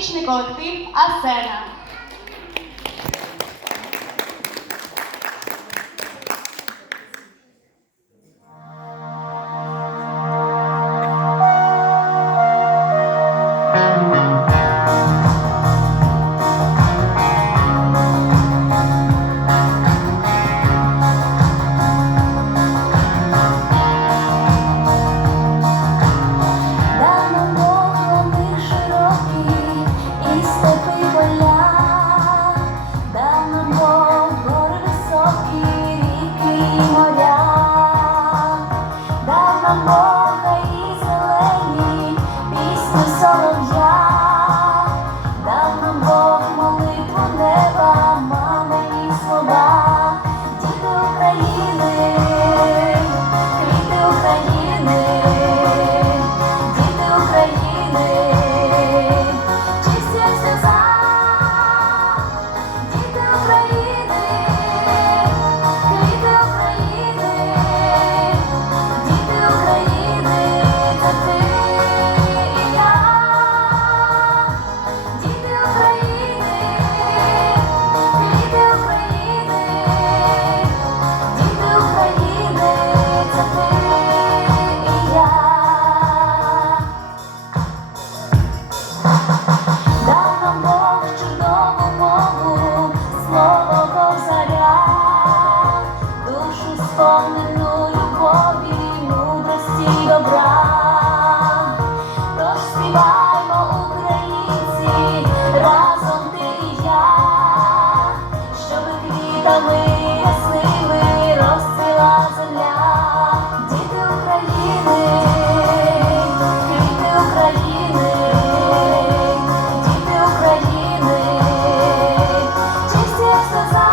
музичний колектив Асена. Солов'я, немов заря, душу сповнену любові, мудрості і добра, тож співаймо разом ти і я, щоб квітами ясними розцвіла земля, діти України, діти України. Just as I